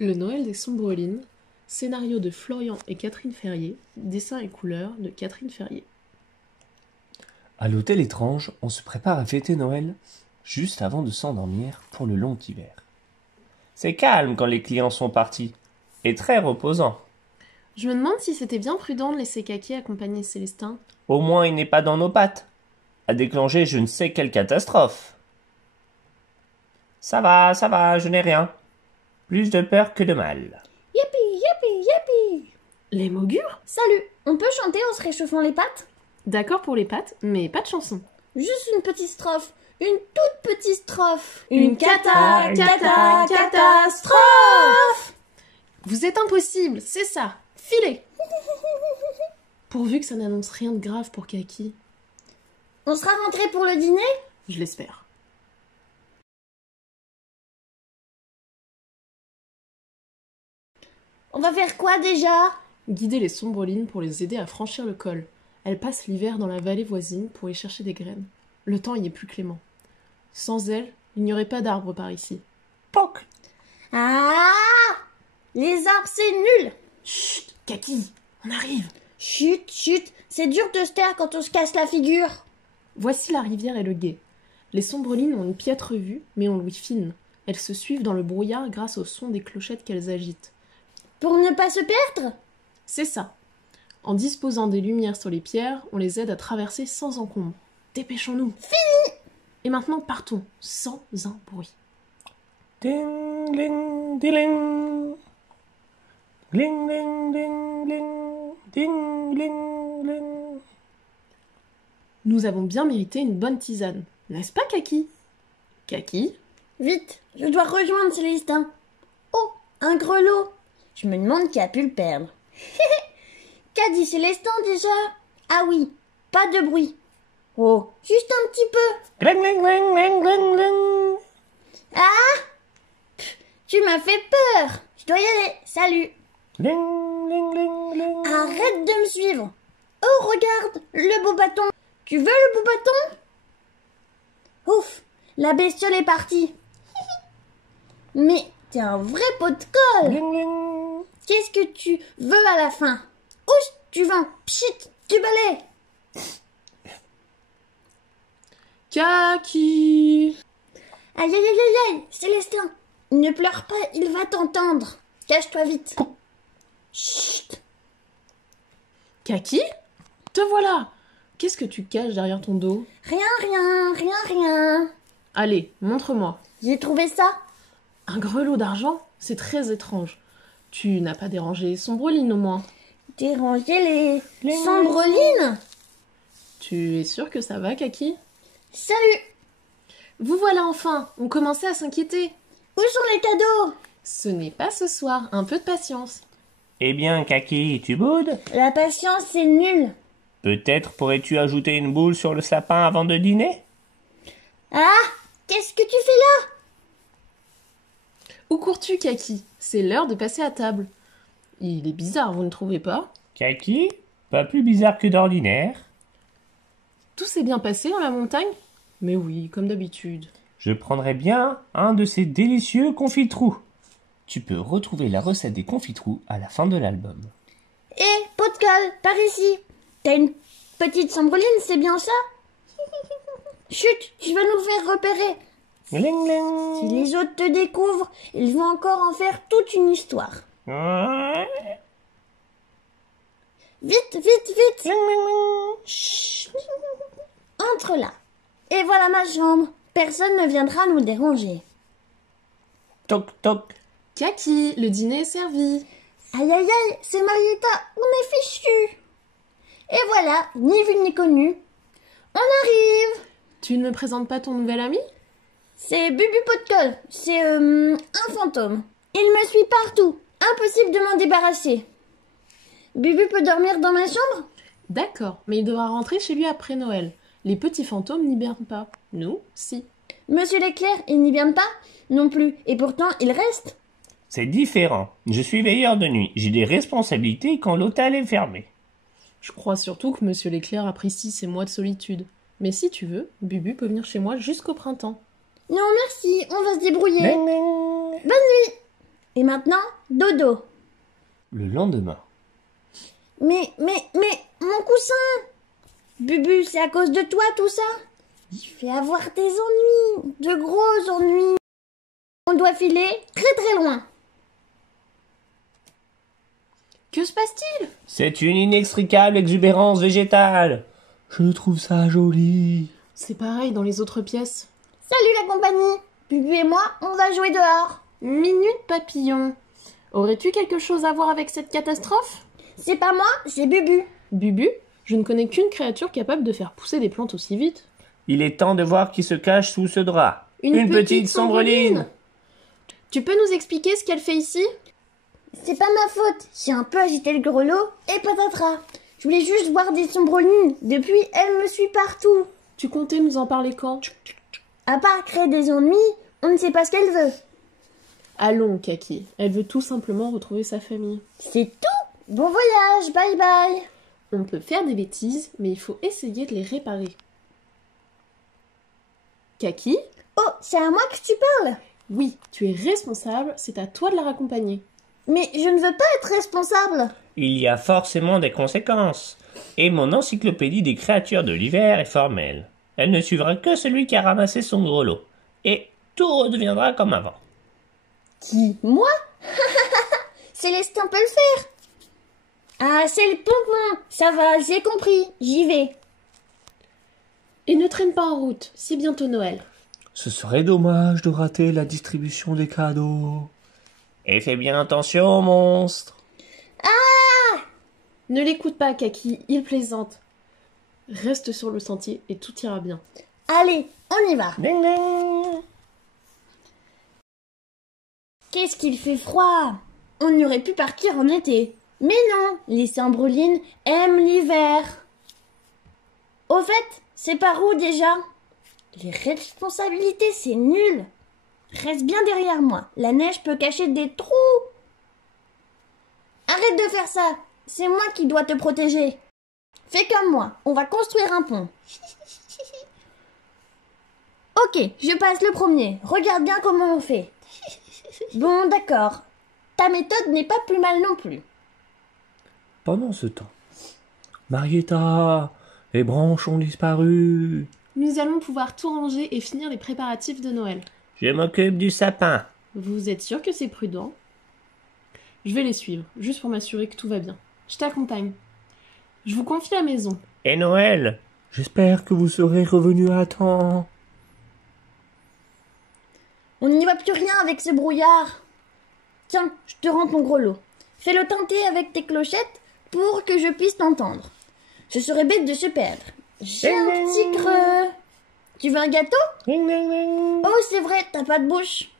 Le Noël des Sombrelines, scénario de Florian et Catherine Ferrier, dessin et couleurs de Catherine Ferrier. À l'hôtel étrange, on se prépare à fêter Noël, juste avant de s'endormir pour le long hiver. C'est calme quand les clients sont partis, et très reposant. Je me demande si c'était bien prudent de laisser Kaki accompagner Célestin. Au moins il n'est pas dans nos pattes, à déclencher je ne sais quelle catastrophe. Ça va, je n'ai rien. Plus de peur que de mal. Youpi, youpi, youpi. Les Mogures? Salut, on peut chanter en se réchauffant les pattes? D'accord pour les pattes, mais pas de chanson. Juste une petite strophe, une toute petite strophe. Catastrophe! Vous êtes impossible, c'est ça. Filez! Pourvu que ça n'annonce rien de grave pour Kaki. On sera rentré pour le dîner? Je l'espère. On va faire quoi déjà? Guider les Sombrelines pour les aider à franchir le col. Elles passent l'hiver dans la vallée voisine pour y chercher des graines. Le temps y est plus clément. Sans elles, il n'y aurait pas d'arbres par ici. Poc! Ah! Les arbres c'est nul! Chut, Kaki, on arrive. Chut, chut, c'est dur de se taire quand on se casse la figure. Voici la rivière et le gué. Les Sombrelines ont une piètre vue, mais on l'ouïe fine. Elles se suivent dans le brouillard grâce au son des clochettes qu'elles agitent. Pour ne pas se perdre? C'est ça. En disposant des lumières sur les pierres, on les aide à traverser sans encombre. Dépêchons-nous. Fini! Et maintenant, partons, sans un bruit. Ding, ding, ding, ding, ding, ding, ding, ding, ding, ding. Nous avons bien mérité une bonne tisane, n'est-ce pas, Kaki? Kaki? Vite, je dois rejoindre Célestin. Oh, un grelot. Je me demande qui a pu le perdre. Qu'a dit Célestin déjà? Ah oui, pas de bruit. Oh, juste un petit peu. Gling, gling, gling, gling, gling, gling. Ah! Pff, tu m'as fait peur. Je dois y aller. Salut. Gling, gling, gling, gling. Arrête de me suivre. Oh, regarde, le beau bâton. Tu veux le beau bâton? Ouf, la bestiole est partie. Mais t'es un vrai pot de colle. Gling, gling. Qu'est-ce que tu veux à la fin? Ouch, tu vas pchit du balai. Kaki! Aïe, aïe, aïe, aïe, aïe, Célestin. Ne pleure pas, il va t'entendre. Cache-toi vite. Chut. Kaki? Te voilà! Qu'est-ce que tu caches derrière ton dos? Rien, rien, rien, rien. Allez, montre-moi. J'ai trouvé ça. Un grelot d'argent? C'est très étrange. Tu n'as pas dérangé les Sombrelines au moins. Déranger les Sombrelines. Tu es sûr que ça va, Kaki? Salut. Vous voilà enfin! On commençait à s'inquiéter. Où sont les cadeaux? Ce n'est pas ce soir, un peu de patience. Eh bien, Kaki, tu boudes? La patience, c'est nul. Peut-être pourrais-tu ajouter une boule sur le sapin avant de dîner? Ah! Qu'est-ce que tu fais là? Où cours-tu, Kaki? C'est l'heure de passer à table. Il est bizarre, vous ne trouvez pas? Kaki? Pas plus bizarre que d'ordinaire. Tout s'est bien passé dans la montagne? Mais oui, comme d'habitude. Je prendrais bien un de ces délicieux confitrous. Tu peux retrouver la recette des confitrous à la fin de l'album. Hé, pot de colle, par ici. T'as une petite Sombreline, c'est bien ça? Chut, tu vas nous faire repérer. Gling, gling. Si les autres te découvrent, ils vont encore en faire toute une histoire. Ouais. Vite, vite, vite. Gling, gling, gling. Chut. Entre là. Et voilà ma chambre. Personne ne viendra nous déranger. Toc, toc. Kaki, le dîner est servi. Aïe, aïe, aïe, c'est Marietta, on est fichu. Et voilà, ni vu ni connu. On arrive. Tu ne me présentes pas ton nouvel ami? C'est Bubu Pot-de-Colle, c'est un fantôme. Il me suit partout, impossible de m'en débarrasser. Bubu peut dormir dans ma chambre? D'accord, mais il devra rentrer chez lui après Noël. Les petits fantômes n'hibernent pas. Nous, si. Monsieur Leclerc, il n'hiberne pas? Non plus, et pourtant il reste. C'est différent. Je suis veilleur de nuit. J'ai des responsabilités quand l'hôtel est fermé. Je crois surtout que Monsieur Leclerc apprécie ces mois de solitude. Mais si tu veux, Bubu peut venir chez moi jusqu'au printemps. Non merci, on va se débrouiller. Gling, gling. Bonne nuit. Et maintenant, dodo. Le lendemain, Mais, mon coussin! Bubu, c'est à cause de toi tout ça? Il fait avoir des ennuis, de gros ennuis. On doit filer très très loin. Que se passe-t-il? c'est une inextricable exubérance végétale. Je trouve ça joli. C'est pareil dans les autres pièces. Salut la compagnie! Bubu et moi, on va jouer dehors. Minute papillon. Aurais-tu quelque chose à voir avec cette catastrophe? C'est pas moi, c'est Bubu. Bubu, je ne connais qu'une créature capable de faire pousser des plantes aussi vite. Il est temps de voir qui se cache sous ce drap. Une petite sombreline. Tu peux nous expliquer ce qu'elle fait ici? C'est pas ma faute, j'ai un peu agité le grelot et patatras. Je voulais juste voir des sombrelines. Depuis, elle me suit partout. Tu comptais nous en parler quand? À part créer des ennuis, on ne sait pas ce qu'elle veut. Allons, Kaki. Elle veut tout simplement retrouver sa famille. C'est tout. Bon voyage, bye bye. On peut faire des bêtises, mais il faut essayer de les réparer. Kaki? Oh, c'est à moi que tu parles. Oui, tu es responsable, c'est à toi de la raccompagner. Mais je ne veux pas être responsable. Il y a forcément des conséquences. Et mon encyclopédie des créatures de l'hiver est formelle. Elle ne suivra que celui qui a ramassé son gros lot. Et tout redeviendra comme avant. Qui? Moi? Célestin peut le faire. Ah, c'est le pompon. Ça va, j'ai compris. J'y vais. Et ne traîne pas en route, c'est bientôt Noël. Ce serait dommage de rater la distribution des cadeaux. Et fais bien attention, monstre. Ne l'écoute pas, Kaki, il plaisante. Reste sur le sentier et tout ira bien. Allez, on y va. Ding ding. Qu'est-ce qu'il fait froid. On y aurait pu partir en été. Mais non, les sombrelines aiment l'hiver. Au fait, c'est par où déjà? Les responsabilités, c'est nul. Reste bien derrière moi. La neige peut cacher des trous. Arrête de faire ça. C'est moi qui dois te protéger. Fais comme moi. On va construire un pont. Ok, je passe le premier. Regarde bien comment on fait. Bon, d'accord. Ta méthode n'est pas plus mal non plus. Pendant ce temps, Marietta, les branches ont disparu. Nous allons pouvoir tout ranger et finir les préparatifs de Noël. Je m'occupe du sapin. Vous êtes sûr que c'est prudent? Je vais les suivre, juste pour m'assurer que tout va bien. Je t'accompagne. Je vous confie la maison. Et Noël? J'espère que vous serez revenu à temps. On n'y voit plus rien avec ce brouillard. Tiens, je te rends ton gros lot. Fais-le teinter avec tes clochettes pour que je puisse t'entendre. Ce serait bête de se perdre. J'ai un petit creux. Tu veux un gâteau? Ding ding ding. Oh, c'est vrai, t'as pas de bouche.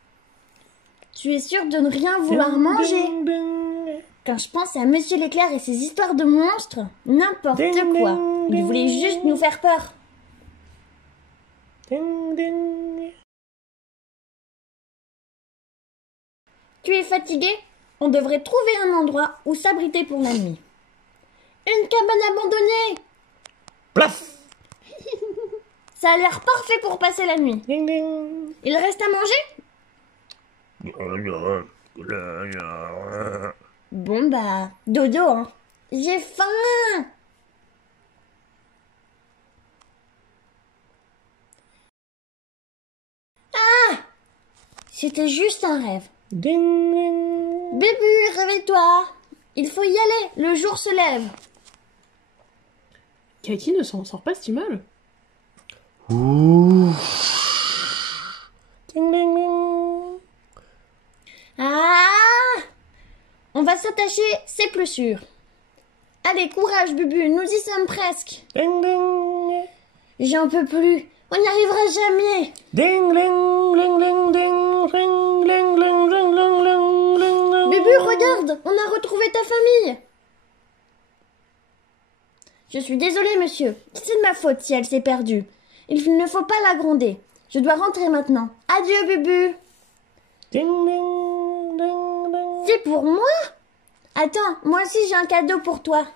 Tu es sûr de ne rien vouloir manger? Ding ding. Quand je pense à Monsieur L'éclair et ses histoires de monstres, n'importe Ding, quoi. ding, Il voulait ding. juste nous faire peur. Ding ding. Tu es fatigué? On devrait trouver un endroit où s'abriter pour la nuit. Une cabane abandonnée! Plaf. Ça a l'air parfait pour passer la nuit. Ding ding. Il reste à manger? Bon bah, dodo hein. J'ai faim! Ah! C'était juste un rêve. Ding ding. Bubu, réveille-toi! Il faut y aller, le jour se lève. Kaki ne s'en sort pas si mal. Ouh. Ding ding ding. Ah! On va s'attacher, c'est plus sûr. Allez, courage, Bubu, nous y sommes presque. Ding ding. J'en peux plus, on n'y arrivera jamais. Ding ding ding ding ding ding ding ding ding ding ding ding. Bubu, regarde, on a retrouvé ta famille. Je suis désolée, monsieur. C'est de ma faute si elle s'est perdue. Il ne faut pas la gronder. Je dois rentrer maintenant. Adieu, Bubu. Ding ding ding ding. C'est pour moi? Attends, moi aussi j'ai un cadeau pour toi.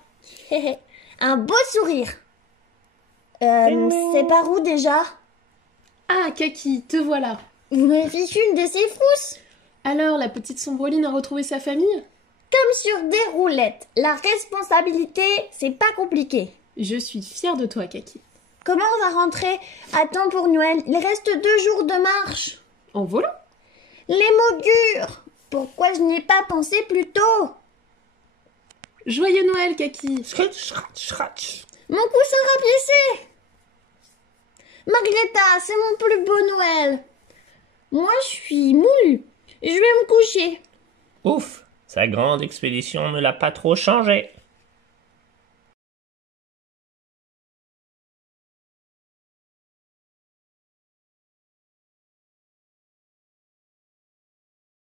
Un beau sourire. C'est par où déjà? Ah, Kaki, te voilà. Vous m'avez fichu une de ces frousses? Alors, la petite Sombreline a retrouvé sa famille? Comme sur des roulettes. La responsabilité, c'est pas compliqué. Je suis fière de toi, Kaki. Comment on va rentrer à temps pour Noël? Il reste 2 jours de marche. En volant? Les Mogures! Pourquoi je n'y ai pas pensé plus tôt? Joyeux Noël, Kaki! Scratch, scratch, scratch. Mon coussin rapiécé! Marietta, c'est mon plus beau Noël. Moi, je suis moulu. Je vais me coucher. Ouf, sa grande expédition ne l'a pas trop changé.